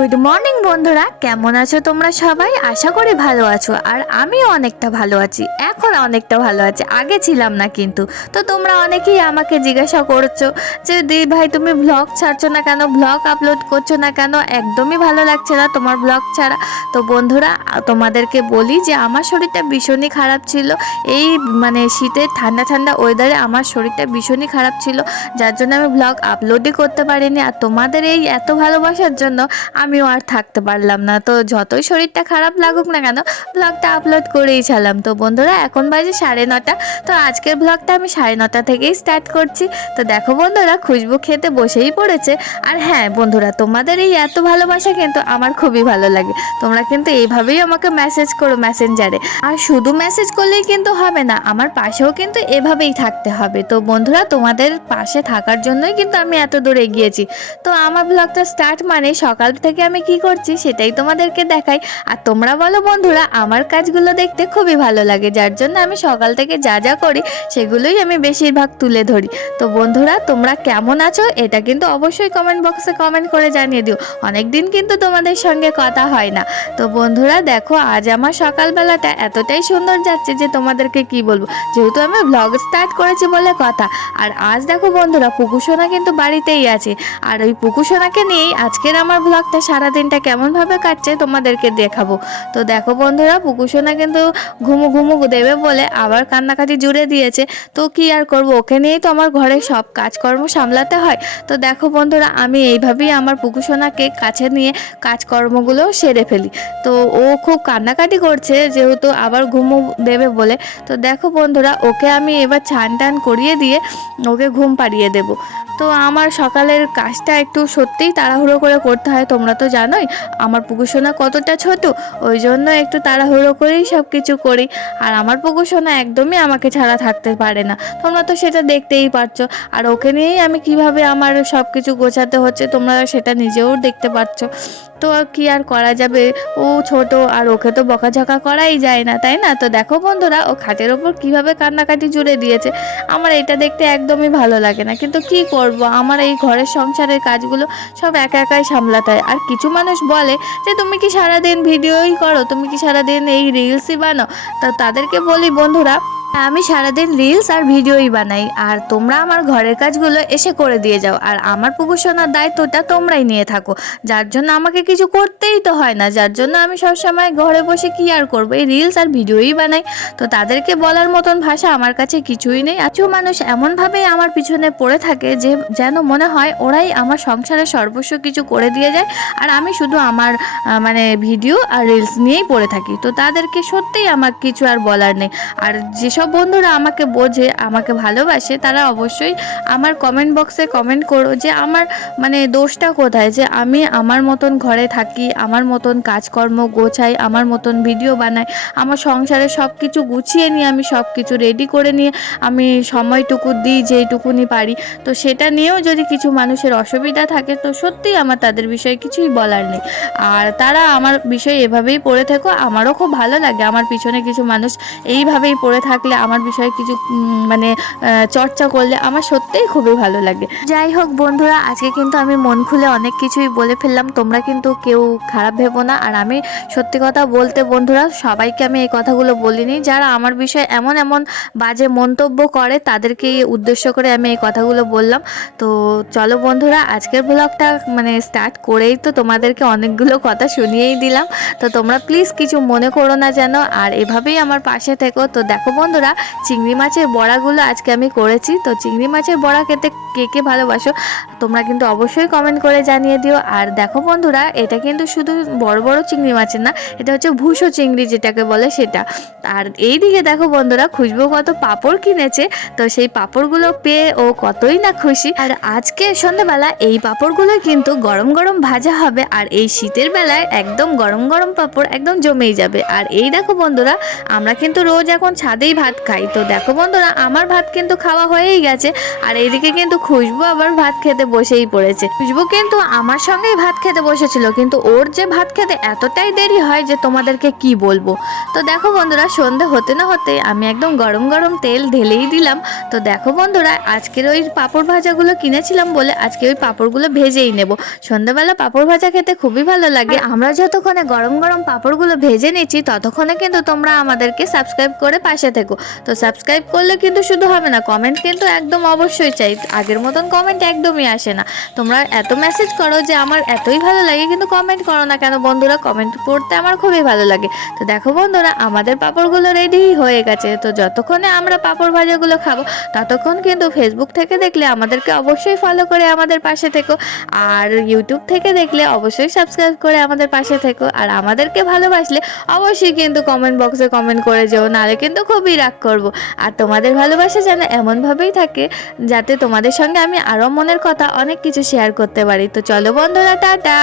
Good morning বন্ধুরা। কেমন আছো তোমরা সবাই? আশা করি ভালো আছো, আর আমিও অনেকটা ভালো আছি। এখন অনেকটা ভালো আছি। আগে ছিলাম না কিন্তু। তো তোমরা অনেকেই আমাকে জিজ্ঞাসা করছ যে, দি ভাই, তুমি ব্লগ ছাড়ছো না কেন? ব্লগ আপলোড করছ না কেন? একদমই ভালো লাগছে না তোমার ব্লগ ছাড়া। তো বন্ধুরা, তোমাদেরকে বলি যে, আমার শরীরটা ভীষণই খারাপ ছিল। এই মানে শীতের ঠান্ডা ঠান্ডা ওয়েদারে আমার শরীরটা ভীষণই খারাপ ছিল। যার জন্য আমি ব্লগ আপলোডই করতে পারিনি। আর তোমাদের এই এত ভালোবাসার জন্য আমিও আর থাকতে পারলাম না। তো যতই শরীরটা খারাপ লাগুক না কেন ব্লগটা আপলোড করেই ছাড়লাম। তো বন্ধুরা, এখন বাজে সাড়ে নটা। তো আজকের ব্লগটা আমি সাড়ে নটা থেকেই স্টার্ট করছি। তো দেখো বন্ধুরা, খুশবু খেতে বসেই পড়েছে। আর হ্যাঁ বন্ধুরা, তোমাদের এই এত ভালোবাসা কিন্তু আমার খুবই ভালো লাগে। তোমরা কিন্তু এইভাবেই আমাকে মেসেজ করো মেসেঞ্জারে আর শুধু মেসেজ করলেই কিন্তু হবে না, আমার পাশেও কিন্তু এভাবেই থাকতে হবে। তো বন্ধুরা, তোমাদের পাশে থাকার জন্যই কিন্তু আমি এত দূর এগিয়েছি। তো আমার ব্লগটা স্টার্ট মানে সকাল থেকে আমি কি করছি সেটাই তোমাদেরকে দেখাই। আর তোমরা বলো বন্ধুরা, আমার কাজগুলো দেখতে খুবই ভালো লাগে, যার জন্য আমি সকাল থেকে যা যা করি সেগুলোই আমি বেশিরভাগ তুলে ধরি। তো বন্ধুরা, তোমরা কেমন আছো এটা কিন্তু অবশ্যই কমেন্ট বক্সে কমেন্ট করে জানিয়ে দিও। অনেক দিন কিন্তু তোমাদের সঙ্গে কথা হয় না। তো বন্ধুরা, দেখো, আজ আমার সকালবেলাটা এতটাই সুন্দর যাচ্ছে যে তোমাদেরকে কি বলব? যেহেতু আমি ব্লগ স্টার্ট করেছি বলে কথা, আর আজ দেখো বন্ধুরা পুকুসোনা কিন্তু বাড়িতেই আছে। আর ওই পুকুসোনাকে নিয়েই আজকের আমার ব্লগটা সারাদিনটা কেমনভাবে কাটছে তোমাদেরকে দেখাবো। তো দেখো বন্ধুরা পুকুসোনা কিন্তু ঘুমু ঘুমু দেবে বলে আবার কান্নাকাটি জুড়ে দিয়েছে। তো কি আর করব, ওকে নিয়েই তো আমার ঘরে সব কাজকর্ম সামলাতে হয়। তো দেখো বন্ধুরা, আমি এইভাবেই আমার পুকুসোনাকে কাছে নিয়ে কাজকর্মগুলো সেরে ফেলি। তো ও খুব কান্নাকাটি করছে, যেহেতু আবার ঘুমু দেবে বলে। তো দেখো বন্ধুরা, ওকে আমি এবার ছান টান করিয়ে দিয়ে ওকে ঘুম পাড়িয়ে দেবো। তো আমার সকালের কাজটা একটু সত্যিই তাড়াহুড়ো করে করতে হয়, তোমরা তো জানোই। আমার পুকুরসোনা কতটা ছোট, ওই জন্য একটু তাড়াহুড়ো করেই সব কিছু করি। আর আমার পুকুরসোনা একদমই আমাকে ছাড়া থাকতে পারে না। তোমরা তো সেটা দেখতেই পারছ। আর ওকে নিয়েই আমি কীভাবে আমার সব কিছু গোছাতে হচ্ছে, তোমরা সেটা নিজেও দেখতে পাচ্ছ তো কি আর করা যাবে? ও ছোট আর ওকে তো বকাঝকা করাই যায় না, তাই না? তো দেখো বন্ধুরা, ও খাটের ওপর কীভাবে কান্নাকাটি জুড়ে দিয়েছে। আমার এটা দেখতে একদমই ভালো লাগে না। কিন্তু কি করব? আমার এই ঘরের সংসারের কাজগুলো সব একা একাই সামলাতে হয়। আর কিছু মানুষ বলে যে, তুমি কি সারাদিন ভিডিওই করো? তুমি কি সারাদিন এই রিলসই বানাও? তো তাদেরকে বলি, বন্ধুরা আমি সারাদিন রিলস আর ভিডিওই বানাই, আর তোমরা আমার ঘরের কাজগুলো এসে করে দিয়ে যাও, আর আমার পুকুশোনার দায়িত্বটা তোমরাই নিয়ে থাকো। যার জন্য আমাকে কিছু করতেই তো হয় না, যার জন্য আমি সবসময় ঘরে বসে কি আর করব? এই রিলস আর ভিডিওই বানাই। তো তাদেরকে বলার মতন ভাষা আমার কাছে কিছুই নেই। কিছু মানুষ এমনভাবেই আমার পিছনে পড়ে থাকে যে, যেন মনে হয় ওরাই আমার সংসারে সর্বস্ব কিছু করে দিয়ে যায়, আর আমি শুধু আমার মানে ভিডিও আর রিলস নিয়েই পড়ে থাকি। তো তাদেরকে সত্যিই আমার কিছু আর বলার নেই। আর যেসব বন্ধুরা আমাকে বোঝে, আমাকে ভালোবাসে, তারা অবশ্যই আমার কমেন্ট বক্সে কমেন্ট করো যে আমার মানে দোষটা কোথায়? যে আমি আমার মতন ঘরে থাকি, আমার মতন কাজকর্ম গোছাই, আমার মতন ভিডিও বানাই, আমার সংসারে সব কিছু গুছিয়ে নিয়ে, আমি সব কিছু রেডি করে নিয়ে, আমি সময়টুকু দিই যেইটুকুনি পারি। তো সেটা নিয়েও যদি কিছু মানুষের অসুবিধা থাকে, তো সত্যিই আমার তাদের বিষয়ে কিছুই বলার নেই। আর তারা আমার বিষয়ে এভাবেই পড়ে থেকো, আমারও খুব ভালো লাগে। আমার পিছনে কিছু মানুষ এইভাবেই পড়ে থাকলে আমার বিষয়ে কিছু মানে চর্চা করলে আমার সত্যিই খুবই ভালো লাগে। যাই হোক বন্ধুরা, আজকে কিন্তু আমি মন খুলে অনেক কিছুই বলে ফেললাম। তোমরা কিন্তু কেউ খারাপ ভেবো না। আর আমি সত্যি কথা বলতে বন্ধুরা, সবাইকে আমি এই কথাগুলো বলিনি। যারা আমার বিষয়ে এমন এমন বাজে মন্তব্য করে তাদেরকে উদ্দেশ্য করে আমি এই কথাগুলো বললাম। তো চলো বন্ধুরা, আজকের ব্লগটা মানে স্টার্ট করেই তো তোমাদেরকে অনেকগুলো কথা শুনিয়েই দিলাম। তো তোমরা প্লিজ কিছু মনে করো না যেন। আর এভাবেই আমার পাশে থেকো। তো দেখো বন্ধুরা চিংড়ি মাছের বড়াগুলো আজকে আমি করেছি। তো চিংড়ি মাছের বড়া খেতে কে কে ভালোবাসো, তোমরা কিন্তু অবশ্যই কমেন্ট করে জানিয়ে দিও। আর দেখো বন্ধুরা, এটা কিন্তু শুধু বড় বড় চিংড়ি মাছের না, এটা হচ্ছে ভুসো চিংড়ি যেটাকে বলে সেটা। আর এই দিকে দেখো বন্ধুরা, খুশবু কত পাপড় কিনেছে, তো সেই পাপড়গুলো পেয়ে ও কতই না খুশি। আর আজকে সন্ধ্যাবেলা এই পাপড়গুলো কিন্তু গরম গরম ভাজা হবে, আর এই শীতের বেলায় একদম গরম গরম পাপড় একদম জমেই যাবে। আর এই দেখো বন্ধুরা, আমরা কিন্তু রোজ এখন ছাদেই ভাত ভাত খাই। তো দেখো বন্ধুরা, আমার ভাত কিন্তু খাওয়া হয়েই গেছে, আর এইদিকে কিন্তু খুশবু আবার ভাত খেতে বসেই পড়েছে। খুশবু কিন্তু আমার সঙ্গেই ভাত খেতে বসেছিল, কিন্তু ওর যে ভাত খেতে এতটাই দেরি হয় যে তোমাদেরকে কি বলব? তো দেখো বন্ধুরা, সন্ধে হতে না হতে আমি একদম গরম গরম তেল ঢেলেই দিলাম। তো দেখো বন্ধুরা, আজকের ওই পাঁপড় ভাজাগুলো কিনেছিলাম বলে আজকে ওই পাঁপড়গুলো ভেজেই নেব। সন্ধ্যাবেলা পাঁপড় ভাজা খেতে খুবই ভালো লাগে। আমরা যতক্ষণে গরম গরম পাঁপড়গুলো ভেজে নিচ্ছি, ততক্ষণে কিন্তু তোমরা আমাদেরকে সাবস্ক্রাইব করে পাশে থেকো। তো সাবস্ক্রাইব করলে কিন্তু শুধু হবে না কমেন্ট কিন্তু একদম অবশ্যই চাই। আগের মতন কমেন্ট একদমই আসে না। তোমরা এত মেসেজ করো যে আমার এতই ভালো লাগে কিন্তু কমেন্ট করো না কেন? বন্ধুরা কমেন্ট পড়তে আমার খুবই ভালো লাগে। তো দেখো বন্ধুরা, আমাদের পাঁপড়গুলো রেডি হয়ে গেছে। তো যতক্ষণে আমরা পাঁপড় ভাজাগুলো খাব, ততক্ষণ কিন্তু ফেসবুক থেকে দেখলে আমাদেরকে অবশ্যই ফলো করে আমাদের পাশে থেকো। আর ইউটিউব থেকে দেখলে অবশ্যই সাবস্ক্রাইব করে আমাদের পাশে থেকো। আর আমাদেরকে ভালোবাসলে অবশ্যই কিন্তু কমেন্ট বক্সে কমেন্ট করে যেও। নাহলে কিন্তু খুবই রাগ করব। আর তোমাদের ভালোবাসা যেন এমনভাবেই থাকে যাতে তোমাদের সঙ্গে আমি আরও মনের কথা অনেক কিছু শেয়ার করতে পারি। তো চলো বন্ধুরা, টাটা!